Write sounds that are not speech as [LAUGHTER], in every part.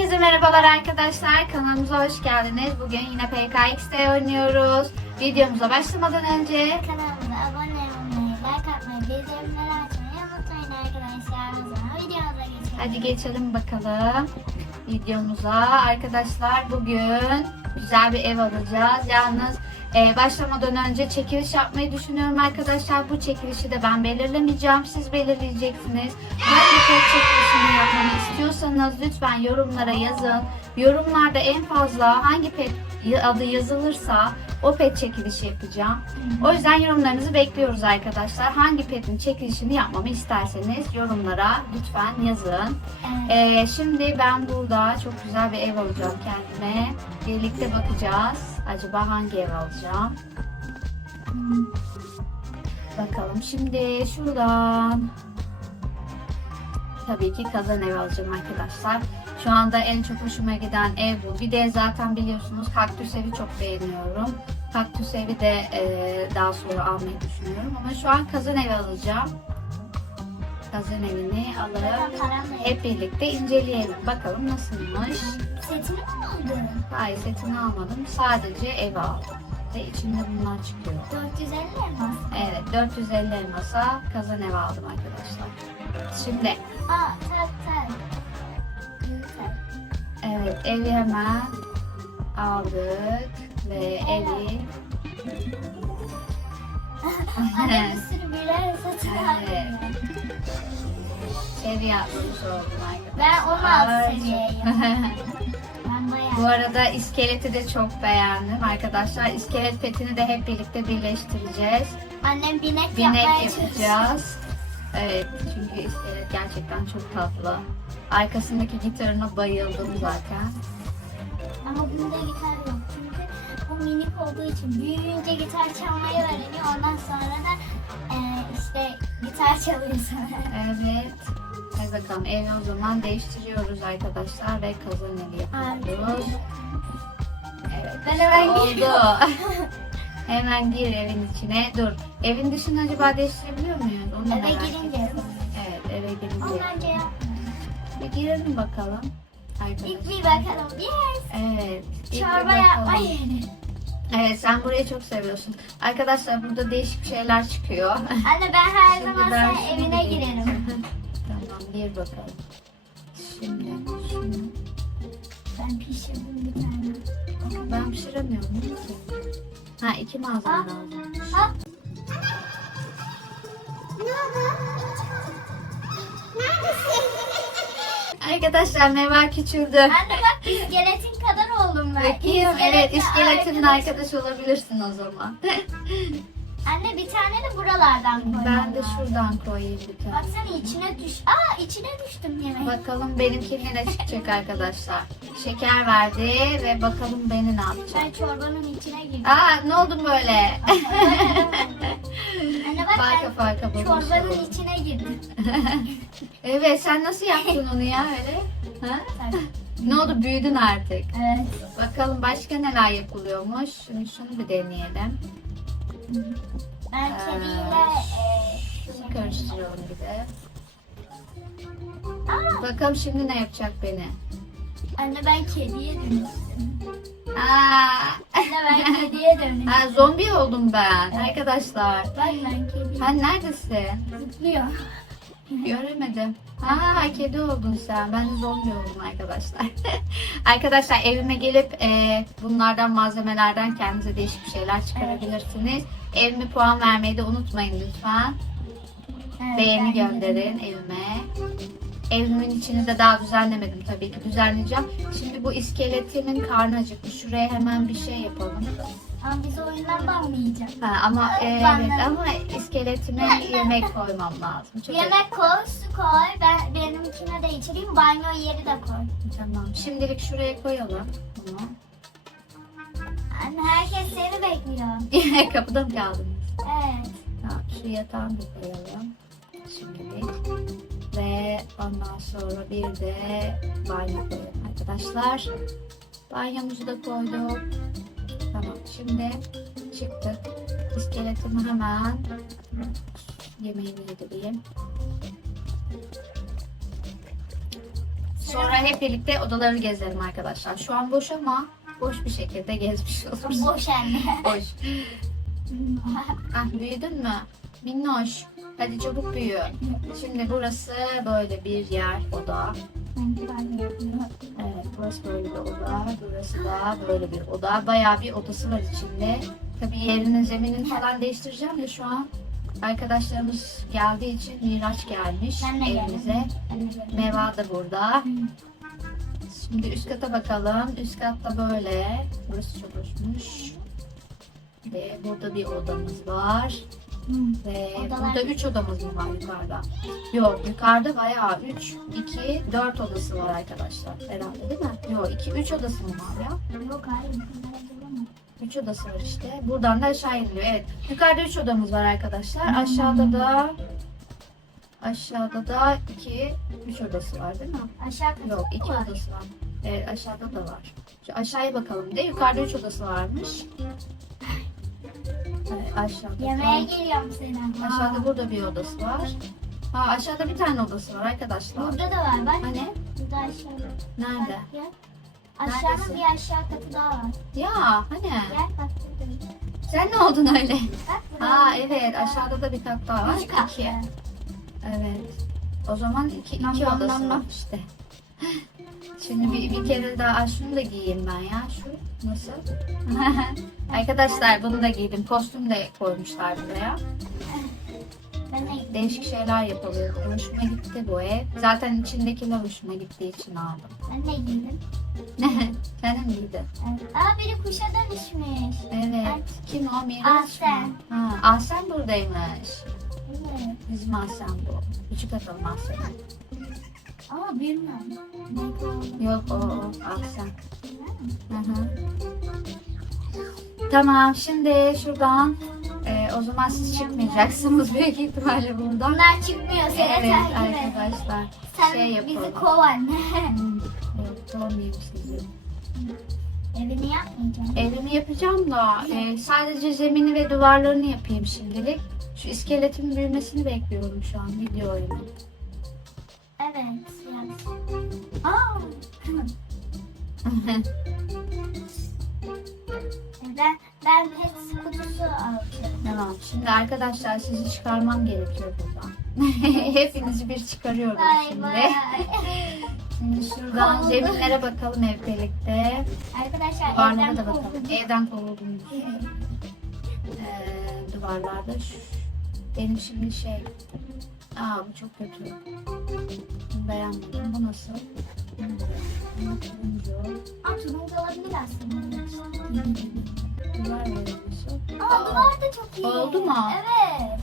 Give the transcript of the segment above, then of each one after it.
Herkese merhabalar arkadaşlar. Kanalımıza hoş geldiniz. Bugün yine PKX'de oynuyoruz. Videomuza başlamadan önce Kanalımıza abone olmayı, like atmayı, bildirimleri açmayı unutmayın arkadaşlar. O zaman videomuza geçelim. hadi geçelim bakalım videomuza. Arkadaşlar bugün güzel bir ev alacağız. Yalnız e, başlamadan önce çekiliş yapmayı düşünüyorum arkadaşlar. Bu çekilişi de ben belirlemeyeceğim. Siz belirleyeceksiniz. Hangi pet çekilişini yapmamı istiyorsanız lütfen yorumlara yazın. Yorumlarda en fazla hangi pet adı yazılırsa o pet çekilişi yapacağım. O yüzden yorumlarınızı bekliyoruz arkadaşlar. Hangi petin çekilişini yapmamı isterseniz yorumlara lütfen yazın. Ee, şimdi ben burada çok güzel bir ev alacağım kendime. Birlikte bakacağız. Acaba hangi ev alacağım? Hmm. Bakalım şimdi şuradan. Tabii ki kazan ev alacağım arkadaşlar. Şu anda en çok hoşuma giden ev bu. Bir de zaten biliyorsunuz kaktüs evi çok beğeniyorum. Kaktüs evi de e, daha sonra almayı düşünüyorum. Ama şu an kazan evi alacağım. Kazan evini alıp hep birlikte inceleyelim. Bakalım nasılmış. Setini mi aldın? Hayır setini almadım. Sadece ev aldım. Ve içinde bunlar çıkıyor. 450 elmas. Evet 450 elmasa kazan ev aldım arkadaşlar. Şimdi Aa tak tak. Güzel. evet evi hemen aldık ve evi Anne bir sürü birer satın Evet. evi yapmış oldum arkadaşlar. Ben 16 seviyeyim. [LAUGHS] Bu arada iskeleti de çok beğendim arkadaşlar. İskelet petini de hep birlikte birleştireceğiz. Annem binek, Binek yapmaya yapacağız. Evet çünkü iskelet gerçekten çok tatlı. Arkasındaki gitarına bayıldım zaten. Ama bunda gitar yok. Çünkü bu minik olduğu için büyüyünce gitar çalmayı öğreniyor. Ondan sonra da e, işte gitar çalıyor sana. Evet. Hadi bakalım evi o zaman değiştiriyoruz arkadaşlar ve kazan evi yapıyoruz. Evet. Ben hemen oldu. [LAUGHS] Hemen gir evin içine. Dur. Evin dışını acaba değiştirebiliyor muyuz? Onu Eve merak girince. ettim. Evet eve Ama girince. bence yap. Bir girelim bakalım. İlk Arkadaşlar. bir bakalım. Yes. Evet. ilk bir Çorba yapma bakalım. yeri. Evet sen burayı çok seviyorsun. Arkadaşlar burada değişik şeyler çıkıyor. Anne ben her [LAUGHS] Şimdi zaman ben senin şunu evine bir- girerim. [LAUGHS] bir bakalım. Şimdi şunu. Ben pişirdim bir tane. Ben pişiremiyorum değil ki? Ha iki malzeme Aa. lazım. Ha. Ne oldu? [LAUGHS] Arkadaşlar Meva küçüldü. Anne bak iskeletin kadar oldum ben. Bakayım evet arkadaş- arkadaş olabilirsin o zaman. [LAUGHS] Anne bir tane de buralardan koy. ben de şuradan koyayım bir tane. Baksana içine düş. Aa içine düştüm yemek. Bakalım benimkine ne çıkacak arkadaşlar. Şeker verdi ve bakalım beni ne yapacak. Ben çorbanın içine girdim. Aa ne oldu böyle? [LAUGHS] Anne bak Farka farka çorbanın içine girdim. [LAUGHS] Evet sen nasıl yaptın onu ya öyle? Ha? Tabii. Ne oldu büyüdün artık. Evet. Bakalım başka neler yapılıyormuş. Şimdi şunu bir deneyelim. Ben Ee, kediyle... Şunu karıştırıyorum bir de. Aa, Bakalım şimdi ne yapacak beni. anne ben kediye dönüştüm. Aa, Anne ben kediye [LAUGHS] dönüştüm. ha, zombi oldum ben arkadaşlar. Bak ben kedi. Sen neredesin? Zıplıyor. [LAUGHS] Göremedim. Ha kedi oldun sen. Ben de zombi oldum arkadaşlar. [LAUGHS] arkadaşlar evime gelip e, bunlardan malzemelerden kendinize değişik bir şeyler çıkarabilirsiniz. Evime puan vermeyi de unutmayın lütfen. Evet, Beğeni gönderin evime. Evimin içini de daha düzenlemedim tabii ki düzenleyeceğim. Şimdi bu iskeletimin karnı acıkmış. Şuraya hemen bir şey yapalım. Ama bizi oyundan banlayacak. Ha, ama Evet, ama iskeletime [LAUGHS] yemek koymam lazım. Çok Yemek koy, su koy. Ben benimkine de içireyim. Banyo yeri de koy. Tamam. Şimdilik şuraya koyalım. Bunu. Herkes seni bekliyor. [LAUGHS] Kapıda mı kaldınız? Evet. Tamam. Şu yatağını da koyalım. Şimdilik. Ve ondan sonra bir de banyo koyalım arkadaşlar. Banyomuzu da koyduk. Tamam. Şimdi çıktık. İskeletimi hemen yemeğini yedireyim. Sonra hep birlikte odaları gezelim arkadaşlar. Şu an boş ama boş bir şekilde gezmiş oluruz. Boş anne. Boş. Ah büyüdün mü? Minnoş. Hadi çabuk büyü. Şimdi burası böyle bir yer, oda. Evet, burası böyle bir oda. Burası da böyle bir oda. Bayağı bir odası var içinde. Tabii yerini, zeminin falan değiştireceğim de şu an arkadaşlarımız geldiği için Miraç gelmiş Ben evimize. Meva da burada. Şimdi üst kata bakalım. Üst katta böyle. Burası çok hoşmuş. Ve burada bir odamız var. Hı. Ve Odalar- burada üç odamız mı var yukarıda? Yok yukarıda bayağı üç, iki, dört odası var arkadaşlar. Herhalde değil mi? Yok iki, üç odası mı var ya? Yok hayır. bunlara bulamam. Üç odası var işte. Buradan da aşağı iniliyor. Evet. Yukarıda üç odamız var arkadaşlar. Aşağıda da aşağıda da iki, üç odası var değil mi? Aşağı katı Yok iki var? odası var. Evet aşağıda da var. Şu aşağıya bakalım de. Yukarıda üç odası varmış. Evet, aşağıda. da- Yemeğe geliyorum senin. Aşağıda burada bir odası var. Ha aşağıda bir tane odası var arkadaşlar. Burada da var bak. Hani? Burada aşağıda. Nerede? Bak, gel. Aşağının Neredesin? bir aşağı katı daha var. Ya hani? Gel bak burada. Sen ne oldun öyle? Bak burada. Ha evet aşağıda da bir kat daha var. Üç katlı. İki. O zaman iki, iki odası nam var işte. [LAUGHS] Şimdi bir, bir kere daha Aa, şunu da giyeyim ben ya. Şu nasıl? [LAUGHS] Arkadaşlar bunu da giydim. Kostüm de koymuşlar buraya. Ben de. Değişik şeyler yapılıyor. Hoşuma gitti bu ev. Zaten içindekiler hoşuma gittiği için aldım. Ben de giydim. [LAUGHS] Kendin giydin. Evet. Aa biri kuşa dönüşmüş. Evet. Kim o? Miraç mı? Ahsen. Ha, Ahsen buradaymış. Evet. Bizim Ahsen bu. Küçük atalım Ahsen'i. Ama bilmem. Yok o, o Ahsen. Hı hı. Tamam şimdi şuradan e, o zaman siz çıkmayacaksınız [LAUGHS] büyük ihtimalle buradan. Bunlar çıkmıyor. Seni Evet takip et. arkadaşlar. Sen şey bizi yapalım. kov anne. Hmm, Yok kovmayayım sizi. Evini yapmayacağım. Evimi yapacağım da e, sadece zemini ve duvarlarını yapayım şimdilik. Şu iskeletin büyümesini bekliyorum şu an video oyunu. Evet. Aa. ben ben pet kutusu alacağım. tamam. Şimdi arkadaşlar sizi çıkarmam gerekiyor buradan. [LAUGHS] Hepinizi bir çıkarıyorum Bay şimdi. bay. [LAUGHS] Şimdi şuradan Kovuldum. zeminlere bakalım hep birlikte. Arkadaşlar Duvarlara evden da bakalım. kovuldum. Evden kovuldum. Ee, duvarlarda şu, benim şimdi şey Aa bu çok kötü. Bunu beğenmedim. Bu nasıl? Bunu beğenmedim. Turuncu olabilir aslında. Duvar verilmesi. Aa duvar da çok iyi. Oldu mu? Evet.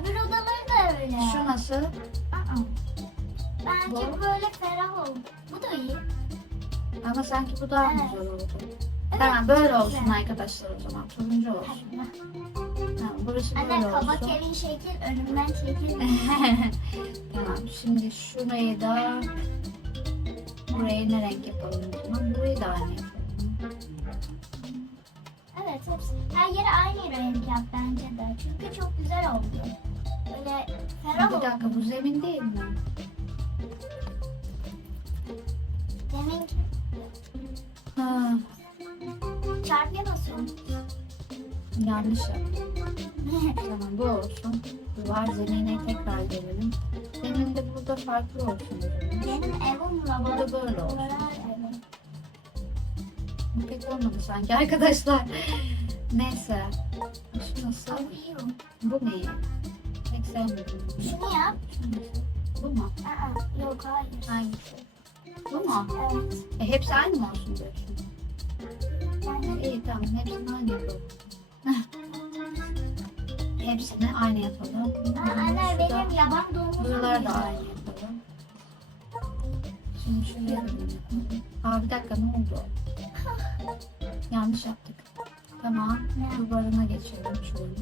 Öbür odaları da öyle. Şu nasıl? Aa. Bence Bu? böyle ferah oldu. Bu da iyi. Ama sanki bu daha Evet. güzel oldu. Evet, Tamam böyle olsun güzel. arkadaşlar o zaman. Turuncu olsun. Tamam burası Anne böyle kabak olsun. elin şekil, önümden çekil. [LAUGHS] tamam şimdi şurayı da burayı ne renk yapalım o zaman? Burayı da aynı yapalım. evet hepsi. Her yeri aynı renk yap bence de. Çünkü çok güzel oldu. Böyle ferah Bir oldu. dakika bu zemin değil mi? Demin Ha, çarpıya basıyorum. yanlış yaptım. Tamam bu olsun. Duvar zemine tekrar gelelim. Zemin de burada farklı olsun. Benim evim Burada lavabo. böyle olsun. Pek olmadı sanki arkadaşlar. Neyse. Şu nasıl? Bu ne? Pek sevmedim. Şunu yap. Bu mu? Aa, yok hayır. Hangisi? Bu mu? Evet. E, hepsi aynı mı olsun diyorsun? Yani İyi tamam hepsini aynı yapalım. Hepsini aynı yapalım. Aa, anne benim yaban domuzum. Buralar da aynı yapalım. Şimdi şuraya da yapalım. Aa bir dakika ne oldu? [LAUGHS] Yanlış yaptık. Tamam. Duvarına geçelim şöyle.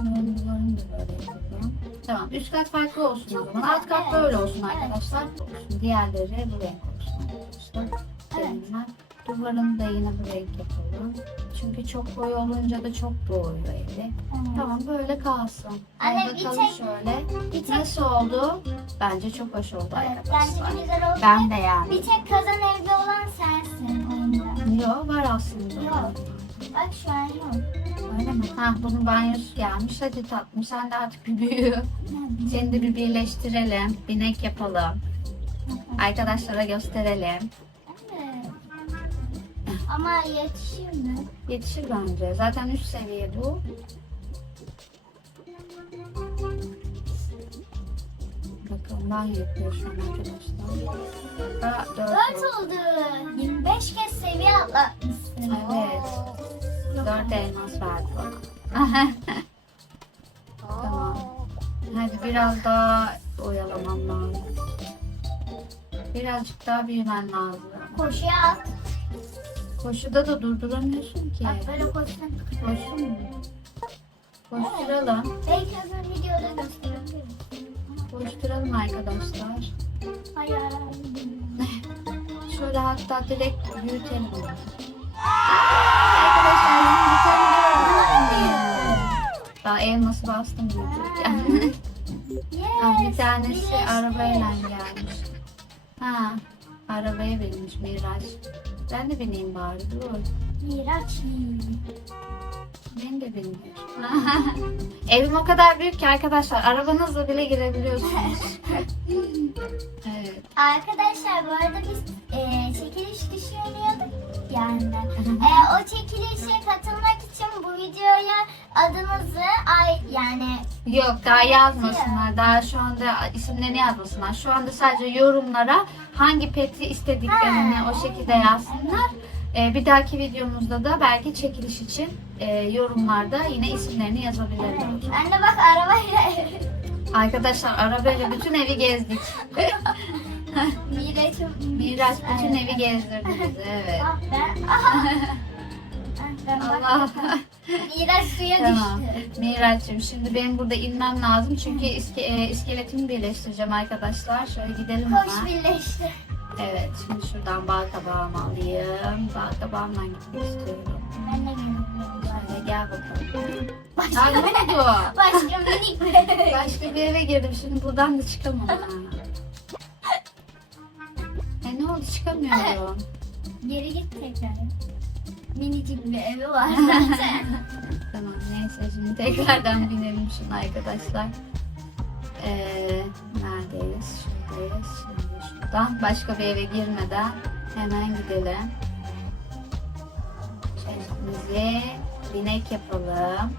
Bunların duvarını da böyle yapalım. Tamam. Üst kat farklı olsun o Çok zaman. güzel, Alt kat evet. böyle olsun Evet. arkadaşlar. Olsun. Diğerleri bu renk olsun arkadaşlar. Evet. Duvarını da yine bu renk yapalım. Çünkü çok koyu olunca da çok boğuyor evi. Tamam böyle kalsın. Anne, bir bakalım tek- şöyle. Bir tek, Nasıl oldu? Bence çok hoş oldu Evet, arkadaşlar. bence de güzel oldu. Ben de yani. Bir tek kazan evde olan sensin oyunda. Yok var aslında. Yok. Bak şu an yok. Öyle mi? Ha bunun banyosu gelmiş. Hadi tatlım sen de artık bir büyü. [LAUGHS] Seni de bir birleştirelim. Binek yapalım. Arkadaşlara gösterelim. Ama yetişir mi? Yetişir bence. Zaten üst seviye bu. Bakalım ben yapıyor şu an arkadaşlar. Ha, dört Dört oldu. oldu. 25 kez seviye atlatmışsın. Evet. Oo. Dört elmas verdi bak. [LAUGHS] Tamam. Hadi biraz daha oyalamam lazım. Birazcık daha büyümen lazım. Koşuya at. Koşuda da durduramıyorsun ki. Bak böyle koşsun. Koşsun mu? Koşturalım. Belki öbür videoda gösterebilirim. Koşturalım arkadaşlar. Hayır. Şöyle hatta direkt büyütelim. Arkadaşlar büyütelim. Daha elması bastım büyütürken. Ha, bir tanesi arabayla gelmiş. Ha, arabaya binmiş Miraç. Ben de bineyim bari dur. Miraç. Ben de bineyim. [LAUGHS] Evim o kadar büyük ki arkadaşlar arabanızla bile girebiliyorsunuz. [LAUGHS] evet. Arkadaşlar bu arada biz e, çekiliş düşünüyorduk yani. E, o çekilişe katılmak için bu videoya adınızı ay yani Yok daha yazmasınlar. Daha şu anda isimlerini yazmasınlar. Şu anda sadece yorumlara hangi peti istediklerini Ha, o şekilde yazsınlar. Ee, bir dahaki videomuzda da belki çekiliş için e, yorumlarda yine isimlerini yazabilirler. Anne bak arabayla [LAUGHS] Arkadaşlar arabayla bütün evi gezdik. Miraç'ım. Miraç bütün evi gezdirdi bizi. Evet. Ah ben. Ah. [LAUGHS] Ben Allah. [LAUGHS] Miraç suya Tamam. düştü. Miraç'cığım şimdi benim burada inmem lazım çünkü iske, e, iskeletimi birleştireceğim arkadaşlar. Şöyle gidelim Koş hemen. birleşti. Evet, şimdi şuradan bal kabağımı alayım. Bal kabağımdan gitmek istiyorum. Ben de. Şöyle gel bakalım. Başka, Ay ne oldu? [LAUGHS] başka minik bebek. [LAUGHS] Başka bir eve girdim, şimdi buradan da çıkamam ha. E ne oldu çıkamıyorum. Geri git tekrar. Minicik bir evi var zaten. [LAUGHS] tamam [LAUGHS] neyse şimdi tekrardan binelim şuna arkadaşlar. Ee, neredeyiz? Şuradayız. Şimdi şuradan başka bir eve girmeden hemen gidelim. Kendimize binek yapalım.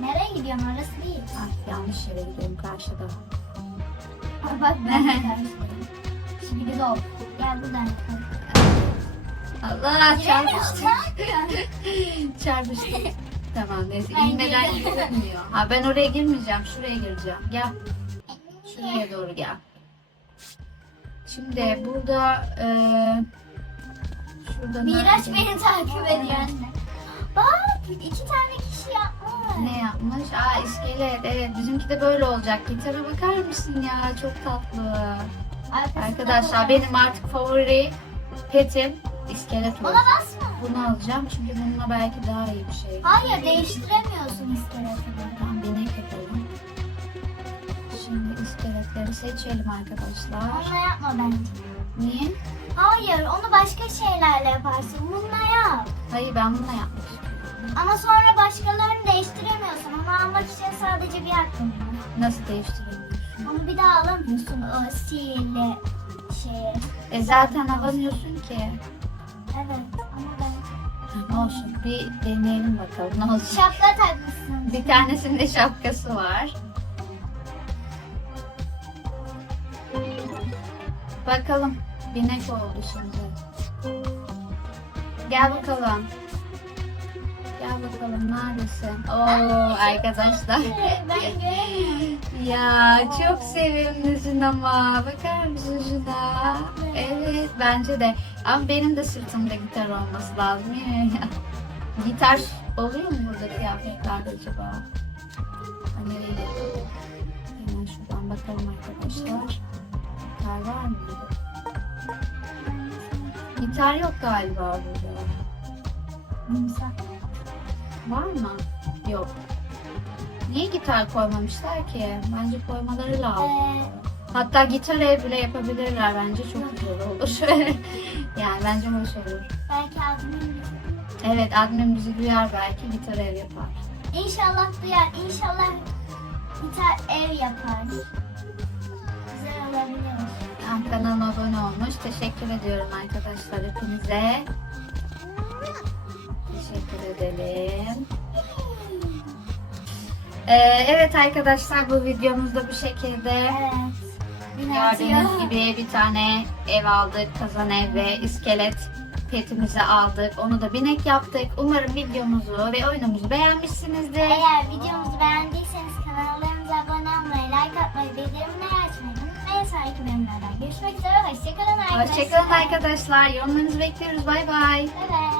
Nereye gidiyorsun orası değil. Ah yanlış yere gidiyorum karşıda. Aa, bak ben de [LAUGHS] karşıdayım. Şimdi biz ol. Gel buradan. Allah çarpıştık. Çarpıştık. Tamam neyse Ben inmeden girilmiyor. Ha ben oraya girmeyeceğim. Şuraya gireceğim. Gel. Şuraya doğru gel. Şimdi burada eee şurada Miraç nerede? beni takip ediyor anne. Bak iki tane kişi yapmış. Ne yapmış? Aa iskelet. Evet bizimki de böyle olacak. Gitara bakar mısın ya? Çok tatlı. Arkasında Arkadaşlar bu- benim artık favori petim iskelet olacak. basma. Bunu alacağım çünkü bununla belki daha iyi bir şey. Hayır değiştiremiyorsun iskeleti. Tamam binek yapalım. Şimdi iskeletleri seçelim arkadaşlar. Onunla yapma bence. Niye? Hayır onu başka şeylerle yaparsın. Bununla yap. Hayır ben bununla yapmak istiyorum. Ama sonra başkalarını değiştiremiyorsun. Onu almak için sadece bir hakkın var. Nasıl değiştiremiyorsun? Onu bir daha alamıyorsun o sihirli şeyi. E zaten alamıyorsun ki. Evet ama ben... Olsun bir deneyelim bakalım ne olacak. Şapka takmışsın. Bir tanesinde şapkası var. Bakalım binek oldu şimdi. Gel bakalım. Gel bakalım neredesin? Oo arkadaşlar. [LAUGHS] ben göremiyorum. Ya çok sevimlisin ama. Bakar mısın şuna? Evet bence de. Ama benim de sırtımda gitar olması lazım. [LAUGHS] Gitar oluyor mu burada kıyafetlerde acaba? Hani öyle. Hemen şuradan bakalım arkadaşlar. Gitar var mıydı? Gitar yok galiba burada. Yumuşak. Var mı? Yok. Niye gitar koymamışlar ki? Bence koymaları lazım. Ee, Hatta gitar ev bile yapabilirler bence çok güzel olur. [LAUGHS] yani bence hoş olur. belki admin Evet admin bizi duyar belki gitar ev yapar. İnşallah duyar. İnşallah gitar ev yapar. Güzel olabilir. Ah, Kanalıma abone olmuş. Teşekkür ediyorum arkadaşlar hepinize. Teşekkür edelim. Ee, evet arkadaşlar bu videomuzda bu şekilde. Evet. Gördüğünüz gibi bir tane ev aldık. Kazan ev ve iskelet petimizi aldık. Onu da binek yaptık. Umarım videomuzu ve oyunumuzu beğenmişsinizdir. Eğer videomuzu beğendiyseniz kanallarımıza abone olmayı, like atmayı, bildirimleri açmayı unutmayın. Sonraki bölümlerden görüşmek üzere. Hoşçakalın arkadaşlar. Hoşçakalın arkadaşlar. Yorumlarınızı bekliyoruz. Bay bay. Bay bay.